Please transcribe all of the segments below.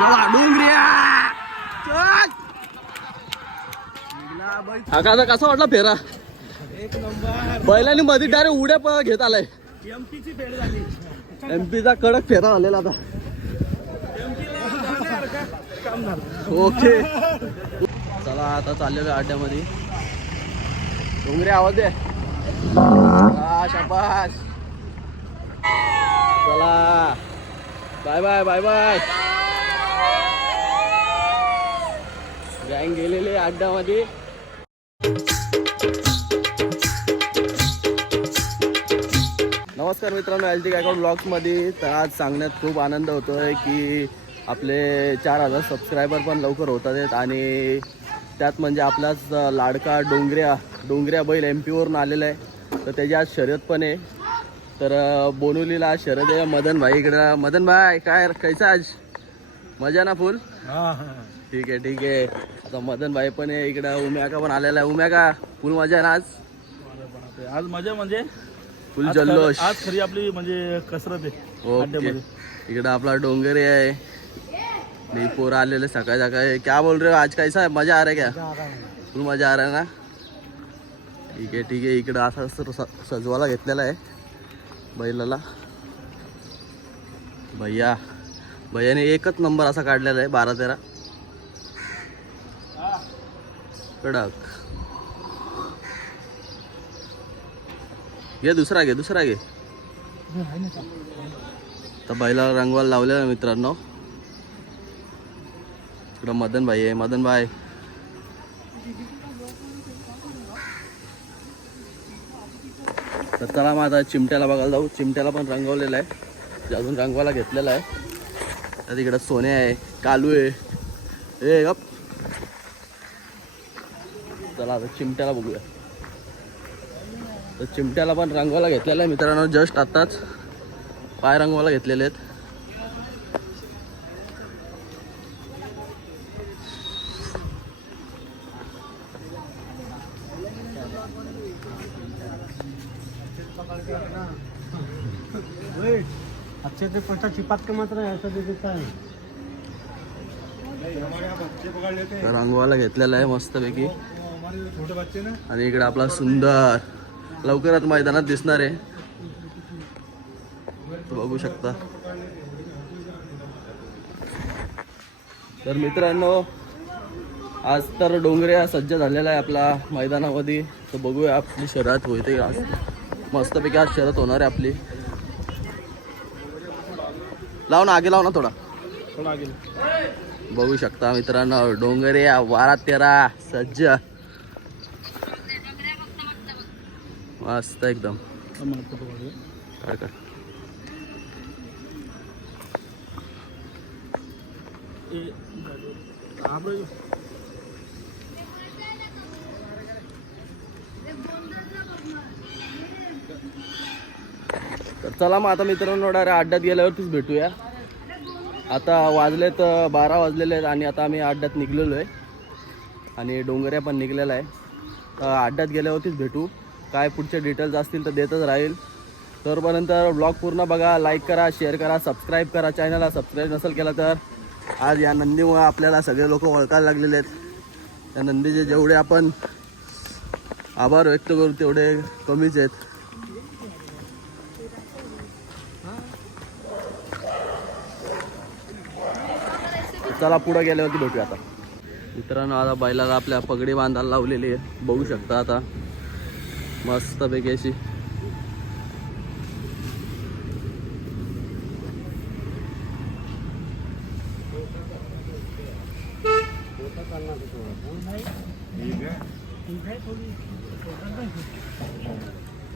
चला. डोंगऱ्या चल कसा वाटला फेरा? एक नंबर बैलांनी मध्ये डायरेक्ट उड्या घेत आलाय. एमपीची फेर झाली एमपीचा कडक फेरा आलेला आता. ओके चला आता चाललेलो आहे अड्ड्यामध्ये डोंगरे आवाज दे. शाबास. चला. Bye bye bye bye. गँग गेलेले अड्ड्यामध्ये. नमस्कार मित्रांनो एल टी गायकवाड ब्लॉग्समध्ये. तर आज सांगण्यात खूप आनंद होतो आहे की आपले चार हजार सबस्क्रायबर पण लवकर होतात आहेत आणि त्यात म्हणजे आपलाच लाडका डोंगऱ्या डोंगऱ्या बैल एम पीवरून आलेला आहे. तर त्याची आज शर्यत पण आहे. तर बोनुलीला शर्यत आहे. मदन भाई इकडं. मदन भाई काय कैसा आज? मजा ना फुल? ठीक आहे ठीक आहे. आता मदन भाई पण आहे इकडं. उम्याका पण आलेला आहे. उम्याका फुल मजा आहे ना आज? आज मजा म्हणजे फुल जल्लोष. आज खरी आपली म्हणजे कसरत आहे ओके. इकडं आपला डोंगरे आहे. मी पोरं आलेले सकाळी सकाळी. क्या बोल रहे हो? आज कैसा है? मजा आ रहा है क्या? फुल मजा आ रहा है ना? ठीक आहे ठीक आहे. इकडं असं असं स- सजवायला घेतलेला आहे बैलाला. भैया. भैयाने एकच नंबर असा काढलेला आहे बारा तेरा. कडक. घे दुसरा घे दुसरा घे. तर बैलाला रंगवायला लावलेला मित्रांनो. इकडं मदन भाई आहे मदन भाई. तर चला मग आता चिमट्याला बघायला जाऊ. चिमट्याला पण रंगवलेलं आहे. अजून रंगवायला घेतलेला आहे. तर तिकडं सोने आहे कालू आहे. ए गप. चला आता चिमट्याला बघूया. तर चिमट्याला पण रंगवायला घेतलेला आहे मित्रांनो जस्ट आत्ताच पाय रंगवायला घेतलेले आहेत. अच्छे से के ऐसा दे देता है। रंगवायला घेतलेला आहे मस्तपैकी. आणि इकडे आपला सुंदर लवकरच मैदानात दिसणार आहे. बघू शकता. तर मित्रांनो आज तर डोंगऱ्या सज्ज झालेला आहे आपला मैदानामध्ये. तर बघूया आपली शर्यत होते आज. मस्तपैकी आज शर्यत होणार आहे आपली. लाव ना आगे लाव ना थोडा. बघू शकता मित्रांनो डोंगऱ्या बारा तेरा सज्ज. मस्त एकदम. तर चला मग आता मित्रांनो डायरेक्ट अड्ड्यात गेल्यावरतीच भेटूया. आता वाजलेत बारा वाजलेले आहेत आणि आता आम्ही अड्ड्यात निघलेलो आहे. आणि डोंगऱ्या पण निघलेला आहे. तर अड्ड्यात गेल्यावरतीच भेटू. काय पुढचे डिटेल्स असतील तर देतच राहील. तोपर्यंत ब्लॉग पूर्ण बघा लाईक करा शेअर करा सबस्क्राईब करा चॅनलला सबस्क्राईब नसेल केला तर आज या नंदीमुळे आपल्याला सगळे लोक ओळखायला लागलेले आहेत. त्या नंदीचे जेवढे आपण आभार व्यक्त करू तेवढे कमीच आहेत. चला पुढं गेल्यावरती भेटूया आता. मित्रांनो आता बैलाला आपल्या पगडी बांधायला लावलेली आहे. बघू शकता आता. मस्त पैकी अशी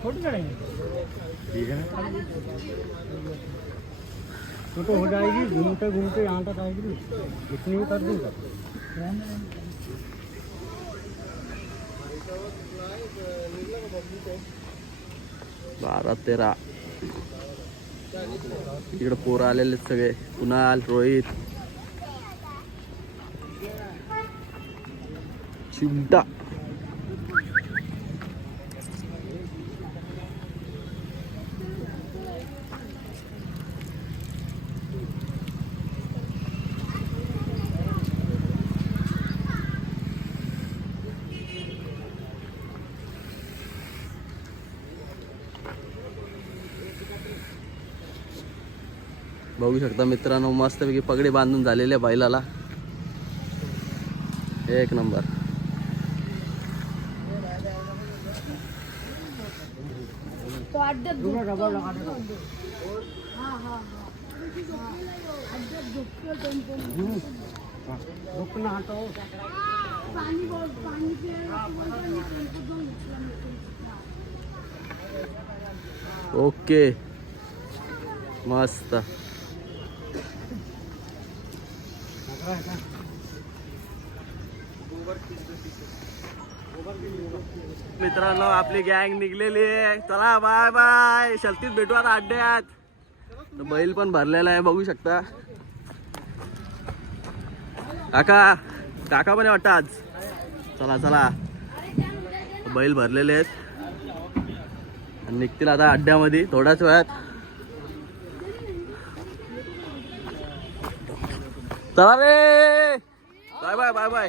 छोटी करेंगे तो तो हो। जाएगी घूमते घूमते यहाँ तक आएगी इतनी ही कर दूँगा बारा तेरा. इकडे पोरं आलेले सगळे. कुणाल रोहित. चिमटा. बघू शकता मित्रांनो मस्तपैकी पगडी बांधून झालेले बैलाला. एक नंबर. तो अड्ड्यात झोपतो. हा, हा, हा. अड्ड्यात झोपतो टेम्पो. रुकना हटो पाणी बॉ- पाणी प्यायला आणि टेम्पो जाऊन उचला मी. ओके मस्त मित्रांनो आपली गँग निघलेली आहे. चला बाय बाय शक्तीत भेटू आता अड्ड्यात. बैल पण भरलेला आहे बघू शकता. काका काका पण आहे वाटतं आज. चला चला. बैल भरलेले आहेत. निघतील आता अड्ड्यामध्ये थोड्याच वेळात. चला रे. Bye bye bye bye.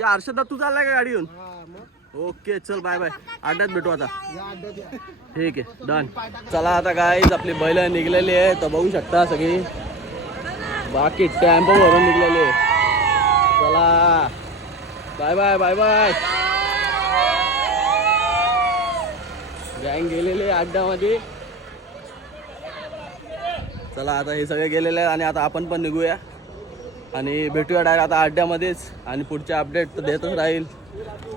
या हर्षदा तू चाललाय का गाडी घेऊन ओके चल बाय बाय. अड्ड्यात भेटू आता. ठीक आहे डन चला आता गाईज आपली बैल निघलेली आहे तर बघू शकता सगळी. बाकी टेम्पो भरून निघलेली आहे. चला. Bye bye bye bye. गँग गेलेले अड्ड्यामध्ये चला आता हे सगळे गेलेले आहे आणि आता आपण पण निघूया. आणि भेटूया डायरेक्ट आता अड्ड्यामध्येच आणि पुढचे अपडेट तर देतच राहील.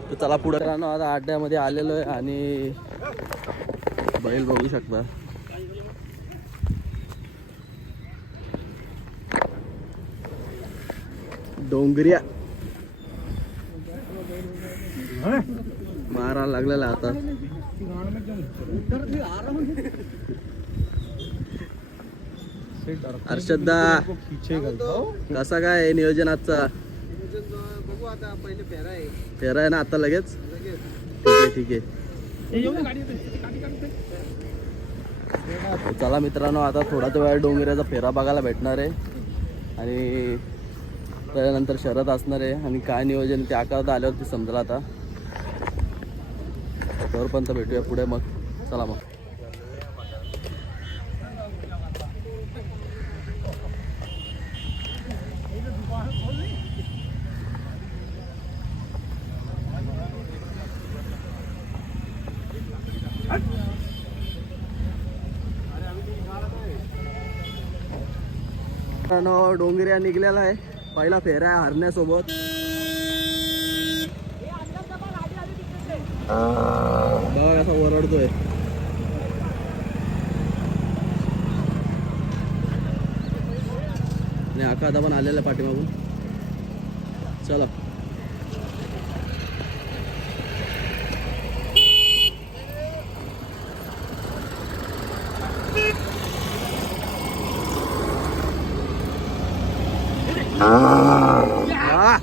तर चला पुढे राहणं आता अड्ड्यामध्ये आलेलो आहे आणि बैल बघू शकता. डोंगरिया. मारा लागलेला आता. हर्षदा कसा काय नियोजन आजचा? फेरा आहे ना आता लगेच? ठीक आहे ठीक आहे. चला मित्रांनो आता थोडाच वेळ डोंगऱ्याचा फेरा बघायला भेटणार आहे. आणि त्याच्यानंतर शरद असणार आहे. आणि काय नियोजन ते आकारात आल्यावरती समजेल आता. तोपर्यंत भेटूया पुढे मग. चला मग. डोंगरिया निघलेला आहे. पहिला फेरा आहे हरण्यासोबत. बघ असा ओरडतोय. आणि आका पण आलेला पाठीमागून. चला. Ah!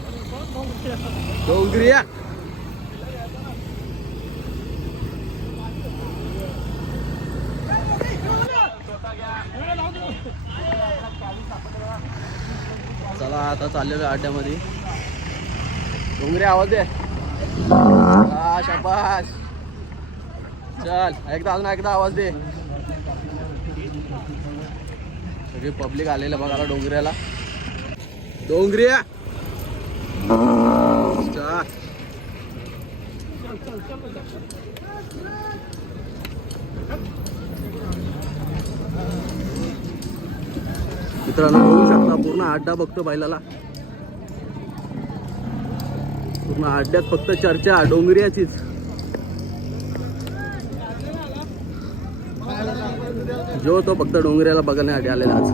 चला आता चाललेलो आहे अड्ड्यामध्ये डोंगरी आवाज दे. शाबास. चल एकदा अजून एकदा आवाज दे. सगळी पब्लिक आलेलं बघायला डोंगऱ्याला डोंगरिया. मित्रांनो बघू शकता पूर्ण अड्डा बघतो बैलाला. पूर्ण अड्ड्यात फक्त चर्चा डोंगऱ्याचीच जो तो फक्त डोंगऱ्याला बघण्यासाठी आलेला आज.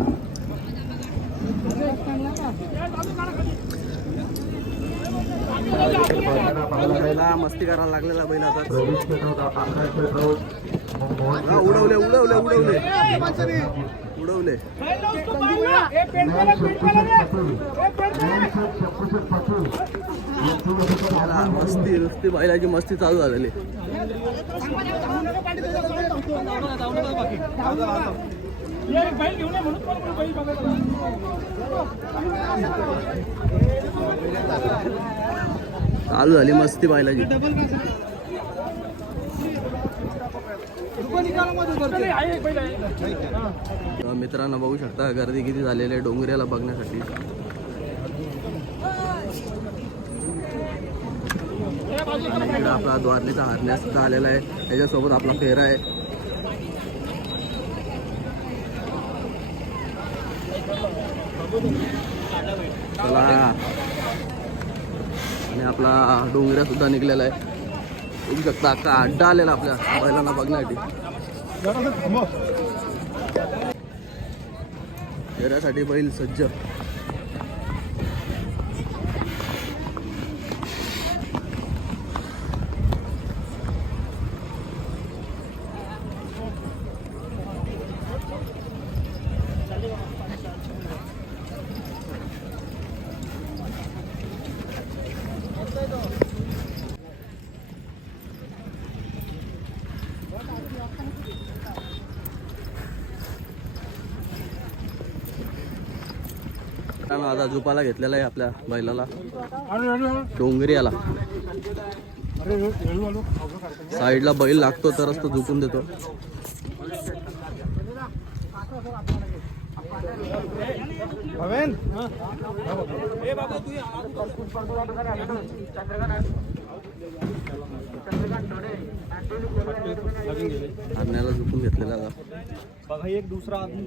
बैला मस्ती करायला लागलेला बैल आता. उडवले उडवले उडवले. उडवले. मस्ती नुसती बैलाची मस्ती चालू झालेली. चालू झाली मस्ती तर मित्रांनो बघू शकता गर्दी किती झालेली आहे डोंगऱ्याला बघण्यासाठी. इकडे आपला द्वारलीचा हारण्या सुद्धा आलेला आहे. त्याच्यासोबत आपला फेरा आहे. चला. आणि आपला डोंगऱ्या सुद्धा निघलेला आहे. बघू शकता अख्खा अड्डा आलेला आपल्या बैलांना बघण्यासाठी. फेऱ्यासाठी बैल सज्ज. मित्रांनो, आता झुपाला घेतलेला आहे आपल्या बैलाला. डोंगरी आला. साईडला बैल लागतो तरच तो झुकून देतो. हरण्याला झुकून घेतलेला आता बघा एक दुसरा आदमी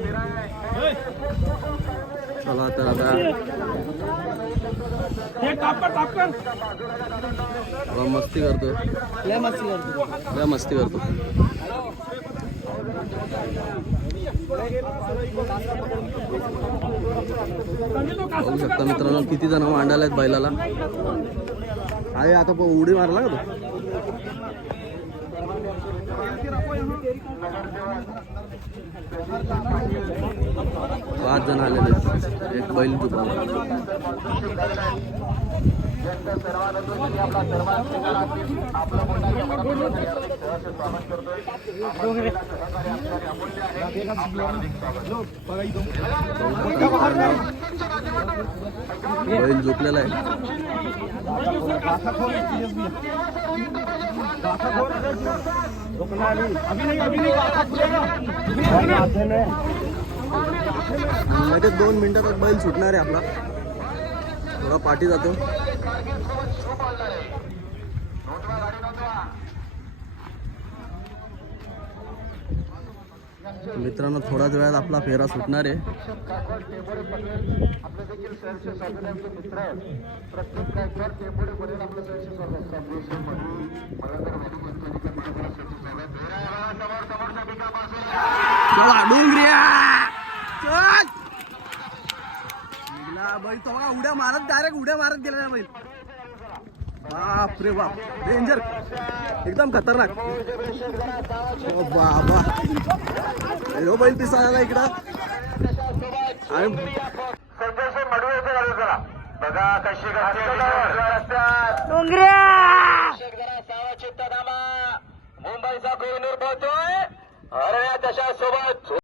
चला तर आता मस्ती करतोय लय मस्ती करतो लय मस्ती करतो बघू शकता मित्रांनो किती जण मांडायला आहेत बैलाला? आहे आता पण उडी मारला का तो? पाच जण आलेले आहेत. एक बैल दुकान बैल झोपलेला आहे. लगेच दोन मिनिटात बैल सुटणार आहे आपला. थोडा पाठी जातो. मित्रांनो थोड्याच वेळात आपला फेरा सुटणार आहे. डोंगऱ्या चल! निघला बैल तेव्हा उड्या मारत डायरेक्ट उड्या मारत गेला बैल. बाप रे बाप डेंजर एकदम खतरनाक. ओ बाबा. बैल पिसाळला इकडं. आणि बघा कशी मुंबईचा कोहिनूर पोहतोय हरण्या तशा सोबत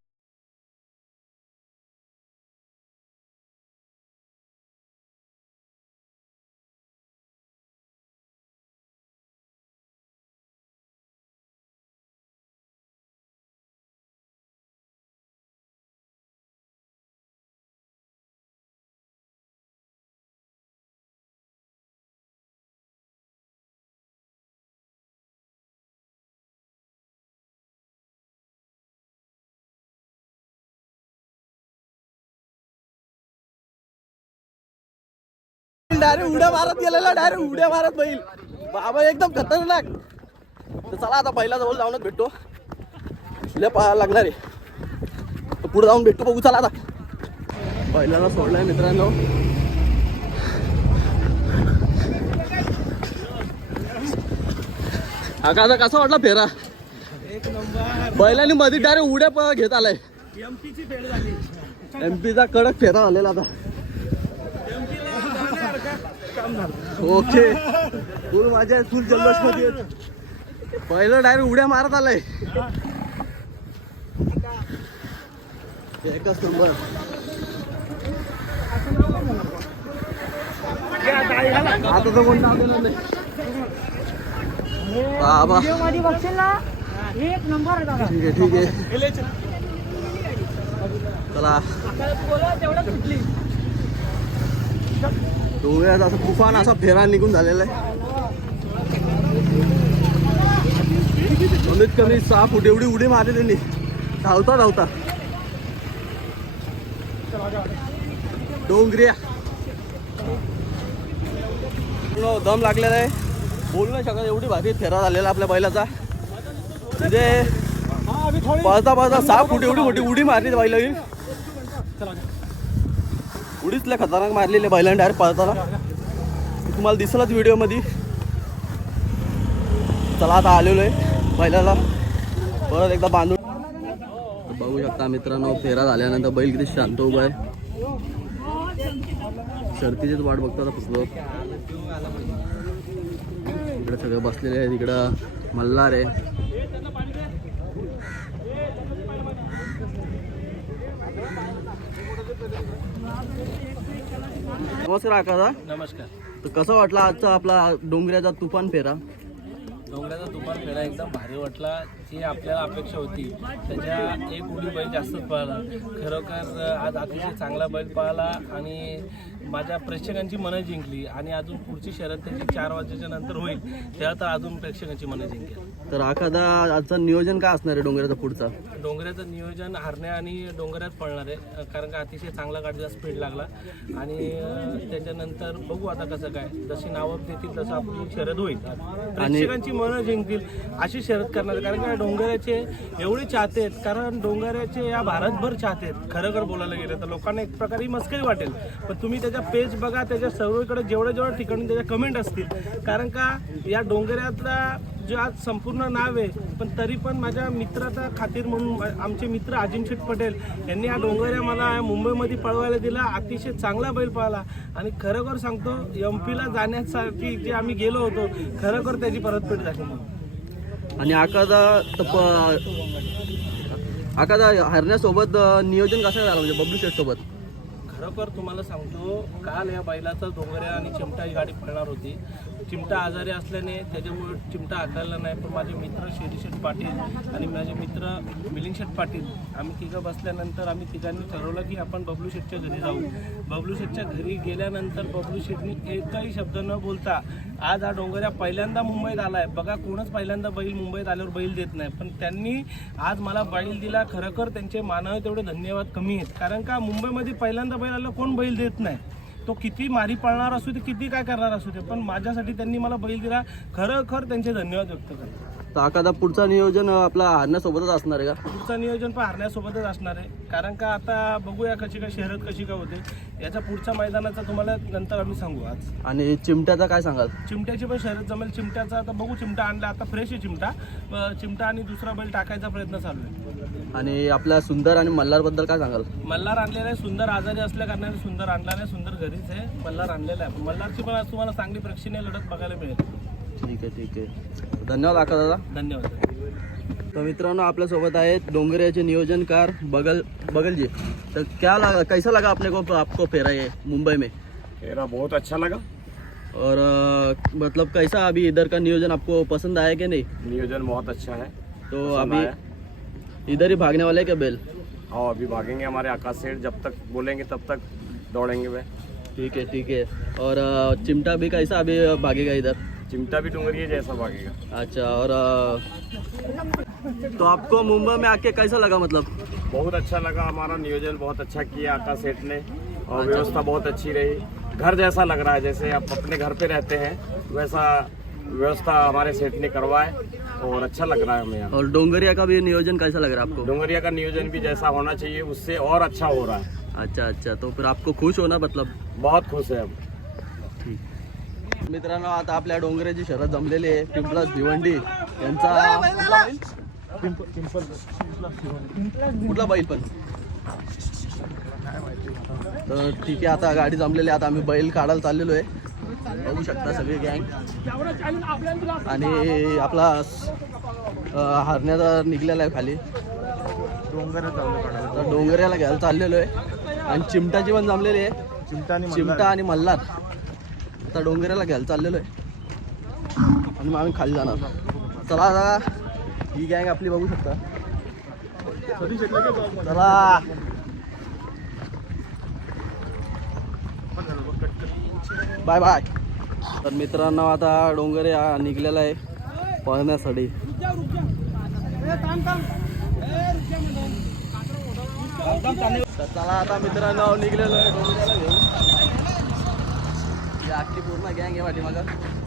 डायरेक्ट उड्या मारत गेलेला डायरेक्ट उड्या मारत बैल. बाबा एकदम खतरनाक. तर चला आता पहिला जवळ जाऊनच भेटतो. लय पळायला लागणार आहे पुढे जाऊन भेटतो बघू चला आता. बैलाला सोडलाय मित्रांनो. आता कसा वाटला फेरा? बैलाने मध्ये डायरेक्ट उड्या घेत आलाय. एमपीची कडक फेरा आलेला आता एमपीला जाण्यासारखं काम झालं ओके. फुल माझ्या फुल जल्लोषमध्ये पहिलं डायरेक्ट उड्या मारत आलाय. एकच नंबर आता तर कोणता आलेला नाही बाबा. एक नंबर ठीक आहे ठीक आहे. चला. तेवढं सुटली डोंगरात असं तुफान असा फेरा निघून झालेला आहे. कमीत कमी सहा फूट एवढी उडी मारली त्यांनी. धावता धावता. पूर्ण दम लागलेला आहे. बोलू नाही शकत एवढी भारी फेरा झालेला आपल्या बैलाचा. म्हणजे पळता पळता सहा फूट एवढी मोठी उडी मारली त्या बैला उडीच लय खतरनाक मारलेले बैलांना डायरेक्ट पळताना. तुम्हाला दिसलंच व्हिडिओमध्ये. चला आता आलेलो आहे बैलाला. परत एकदा बांधून. बघू शकता मित्रांनो फेरा झाल्यानंतर बैल किती शांत उभा आहे. शर्तीचीच वाट बघतो आता फक्त इकडे सगळे बसलेले आहेत इकडं मल्हार आहे. नमस्कार आकाशा नमस्कार. तर कसं वाटला आजचा आपला डोंगऱ्याचा तुफान फेरा? डोंगराचा तुफान फेरा एकदम भारी वाटला. जी आपल्याला अपेक्षा होती त्याच्या एक उडी बैल जास्तच पळाला. खरोखर आज अतिशय चांगला बैल पळाला आणि माझ्या प्रेक्षकांची मनं जिंकली आणि अजून पुढची शर्यत त्याची चार वाजेच्या नंतर होईल तेव्हा तर अजून प्रेक्षकांची मनं जिंकेल. तर आखादा आजचं नियोजन काय असणार आहे डोंगऱ्याचा पुढचा? डोंगराचं नियोजन हरण्या आणि डोंगरात पळणार आहे कारण का अतिशय चांगला गाडीचा स्पीड लागला. आणि त्याच्यानंतर बघू आता कसं काय जशी नावं देतील तसं आपली शर्यत होईल. प्रेक्षकांची मनं जिंकतील अशी शर्यत करणार कारण का डोंगराचे एवढे चाहते आहेत कारण डोंगराचे या भारतभर चाहते आहेत. खरं खर बोलायला गेलं तर लोकांना एक प्रकारे मस्करी वाटेल. पण तुम्ही त्याच्या पेज बघा त्याच्या सर्वकडे जेवढ्या जेवढ्या ठिकाणी त्याच्या कमेंट असतील. कारण का या डोंगरातला जे आज संपूर्ण नाव आहे पण तरी पण माझ्या मित्राचा खातीर म्हणून आमचे मित्र अजिमशेठ पटेल यांनी हा डोंगऱ्या मला मुंबईमध्ये पळवायला दिला अतिशय चांगला बैल पळाला आणि खरोखर सांगतो एम पीला जाण्यासाठी जे आम्ही गेलो होतो खरोखर त्याची परतफेड झाली. म्हणून आणि आकादा तप आकादा हरण्यासोबत नियोजन कसं झालं? म्हणजे बबलू शेट सोबत. तुम्हाला सांगतो काल या बैलाचा डोंगऱ्या आणि चिमटा ही गाडी पळणार होती. चिमटा आजारी असल्याने त्याच्यामुळे चिमटा आकारला नाही. पण माझे मित्र शेठ पाटील आणि माझे मित्र मिलिंगशेठ पाटील आम्ही तिघं बसल्यानंतर आम्ही तिघांनी ठरवलं की आपण बबलू शेठच्या घरी जाऊ. बबलू शेठच्या घरी गेल्यानंतर बबलू शेठनी एकही शब्द न बोलता आज हा डोंगऱ्या पहिल्यांदा मुंबईत आला आहे बघा कोणच पहिल्यांदा बैल मुंबईत आल्यावर बैल देत नाही. पण त्यांनी आज मला बैल दिला. खरोखर त्यांचे मानव तेवढे धन्यवाद कमी आहेत. कारण का मुंबईमध्ये पहिल्यांदा बैल आला कोण बैल देत नाही? तो किती मारी पळणार असू दे किती काय करणार असू दे पण माझ्यासाठी त्यांनी मला बैल दिला. खरोखर त्यांचे धन्यवाद व्यक्त करतो. तर आकादा पुढचा नियोजन आपला हरण्यासोबतच असणार आहे का? पुढचं नियोजन पण हरण्यासोबतच असणार आहे. कारण का आता बघूया कशी काय शर्यत कशी काय होते. याच्या पुढच्या मैदानाचा तुम्हाला नंतर आम्ही सांगू आज. आणि चिमट्याचा काय सांगाल? चिमट्याची पण शर्यत जमेल. चिमट्याचा आता बघू चिमटा आणला. आता फ्रेश आहे चिमटा. अं, चिमटा आणि दुसरा बैल टाकायचा प्रयत्न चालू आहे. आणि आपल्या सुंदर आणि मल्हारबद्दल काय सांगाल? मल्हार आणलेला आहे. सुंदर आजारी असल्या कारणाने सुंदर आणला नाही सुंदर घरीच आहे. मल्हार आणलेला आहे. मल्हारची पण आज तुम्हाला चांगली प्रेक्षणीय लढत बघायला मिळेल. ठीक आहे ठीक आहे. धन्यवाद आका दादा. धन्यवाद तो मित्रों तर मित्रांनो आपल्यासोबत आहेत डोंगरियाचे नियोजनकार बगल बगल जी तो क्या लगा कैसा लगा अपने को आपको फेरा ये मुंबई में? फेरा बहुत अच्छा लगा। और अ, मतलब कैसा अभी इधर का नियोजन आपको पसंद आया कि नहीं? नियोजन बहुत अच्छा है। तो अभी इधर ही भागने वाले क्या बेल? हाँ अभी भागेंगे हमारे आकाश सेठ। जब तक बोलेंगे तब तक दौड़ेंगे वे। ठीक है ठीक है। और चिमटा भी कैसा अभी भागेगा इधर? चिमटा भी डूंगरी जैसा भागेगा। अच्छा और तो आपको मुंबई में आके कैसा लगा मतलब? बहुत अच्छा लगा हमारा नियोजन बहुत अच्छा किया आकाश सेठ ने और अच्छा। व्यवस्था बहुत अच्छी रही। घर जैसा लग रहा है जैसे आप अपने घर पे रहते हैं वैसा व्यवस्था हमारे सेठ ने करवाए और अच्छा लग रहा है हमें और डोंगरिया का भी नियोजन कैसा लग रहा है आपको? डोंगरिया का नियोजन भी जैसा होना चाहिए उससे और अच्छा हो रहा है। अच्छा अच्छा तो फिर आपको खुश होना मतलब? बहुत खुश है अब मित्रांनो आता आपल्या डोंगराची शरद जमलेली आहे. पिंपलास भिवंडी. यांचा कुठला बैल? कुठला बैल पण? तर ठीक आहे आता गाडी जमलेली आहे. आता आम्ही बैल काढायला चाललेलो आहे. बघू शकता सगळे गँग आणि आपला अं, हरण्याचा निघलेला आहे खाली. तर डोंगऱ्याला घ्यायला चाललेलो आहे. आणि चिमटाची पण जमलेली आहे. चिमटा आणि मल्हार. आता डोंगऱ्याला घ्यायला चाललेलो आहे. आणि मग आम्ही खाली जाणार. चला आता ही गँग आपली बघू शकता. चला. बाय बाय तर मित्रांनो आता डोंगरे निघलेला आहे पळण्यासाठी चला आता मित्रांनो निघलेलो आहे डोंगराला घेऊन. अख्खी पूर्ण गँग आहे वाटी मग.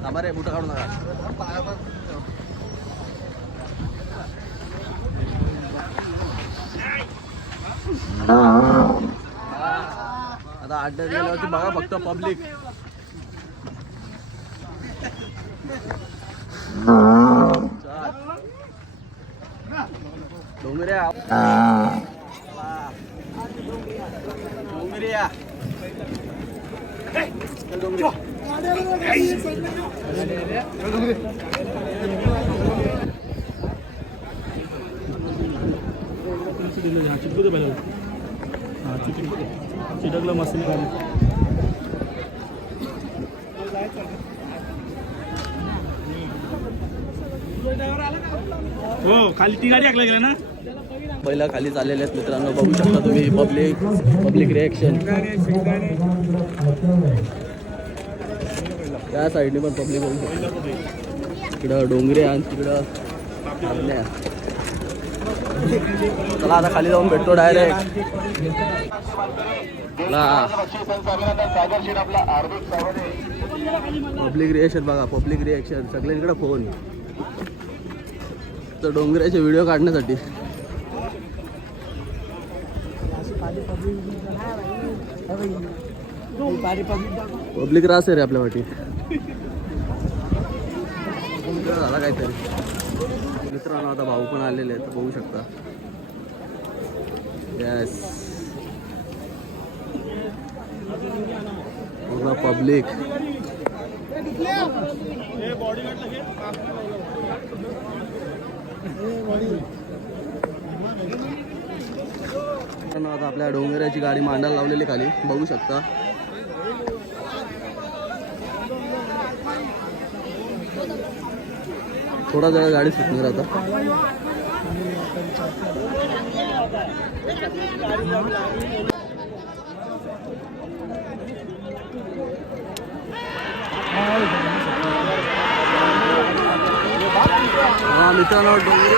थांबा रे बुटं काढू नका आता अड्ड्यात गेल्यावरती बघा फक्त पब्लिक डोंगऱ्या डोंगऱ्या चल डोंगऱ्या चिटकलं मशीन खाली हो खाली ती गाडी ऐकला गेला ना? पहिला खाली चाललेले आहेत मित्रांनो बघू शकता तुम्ही पब्लिक पब्लिक रिएक्शन त्या साईडने पण पब्लिक बघू शकता तिकडं डोंगरे आणि तिकडं चला आता खाली जाऊन भेटतो डायरेक्ट पब्लिक रिएक्शन बघा पब्लिक रिएक्शन सगळ्यांकडे फोन तर डोंगराचे व्हिडिओ काढण्यासाठी. पब्लिक रास आहे रे आपल्या वाटी झाला काहीतरी. मित्रांनो आता भाऊ पण आलेले आहेत बघू शकता. येस पूर्ण पब्लिक. आता आपल्या डोंगराची गाडी मांडायला लावलेली खाली. बघू शकता. थोडा जरा गाडी सुटणार आता. मित्रांनो डोंगरी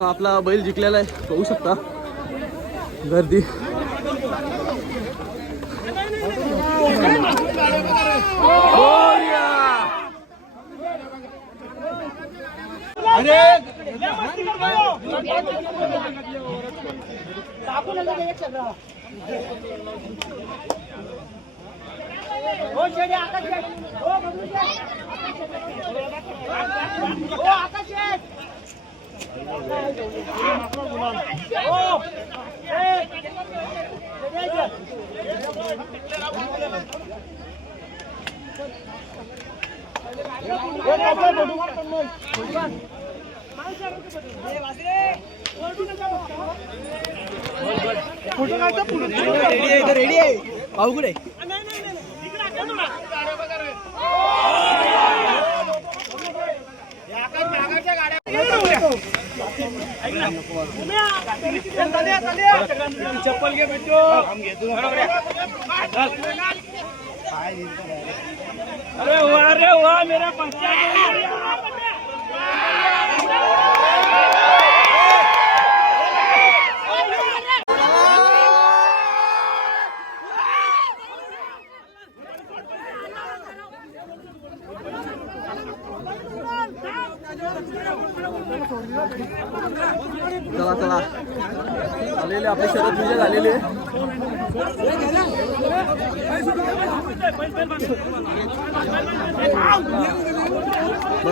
आपला बैल जिंकलेला आहे. पाहू शकता. गर्दी. हो रेडी आहे अवघड आहे चप्पल घे भेटतो अरे वाह रे वाह मेरा बच्चा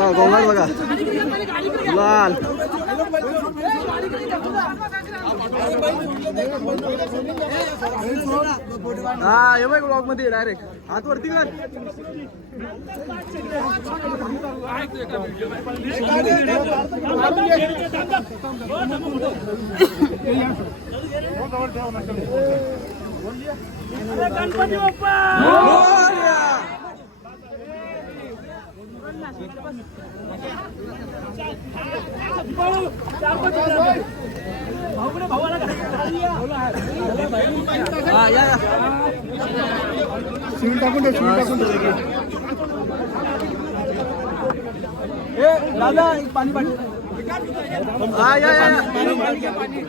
बघा गोंगाट बघा. लाल. हा ये बघ ब्लॉगमध्ये डायरेक्ट हात वरती कर. गणपती बाप्पा! हा या या दादा पाणी पाणी हा या या.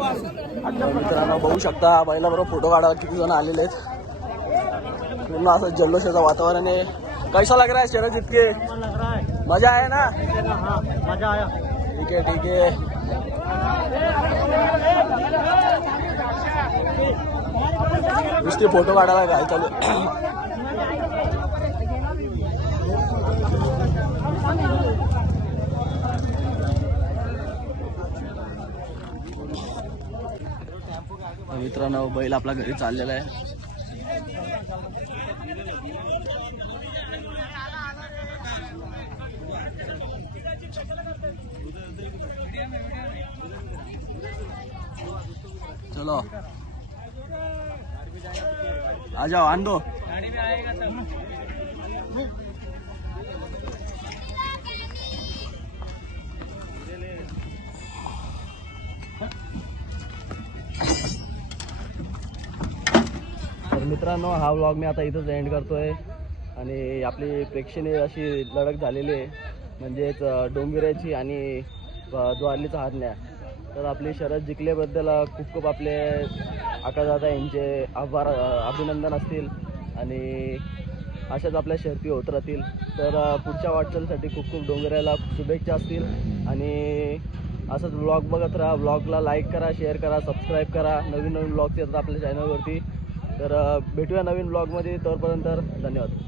मित्रांनो बघू शकता बैला बरोबर फोटो काढायला किती जण आलेले आहेत. पूर्ण असं जल्लोषाचं वातावरण आहे. कैसा लग रहा है शरद इतके? मजा आहे ना? मजा आया ठीक आहे ठीक आहे. नुसते फोटो काढायला काय चालू मित्रांनो बैल आपला घरी चाललेला आहे. चलो. आ जाओ आन मित्रांनो हा व्लॉग मी आता इथंच एंड करतोय. आणि आपली प्रेक्षणीय अशी लढत झालेली आहे. म्हणजेच डोंबिऱ्याची आणि द्वारलीचा हारण्या तर आपली शरद जिंकल्याबद्दल खूप खूप आपले आकाशदादा यांचे आभार अभिनंदन असतील. आणि अशाच आपल्या शर्ती होत राहतील. तर पुढच्या वाटचालीसाठी खूप खूप डोंगऱ्याला शुभेच्छा असतील. आणि असंच ब्लॉग बघत राहा. ब्लॉगला लाईक करा शेअर करा सबस्क्राईब करा. नवीन नवीन ब्लॉग्स येतात आपल्या चॅनलवरती तर भेटूया नवीन ब्लॉगमध्ये तोपर्यंत धन्यवाद.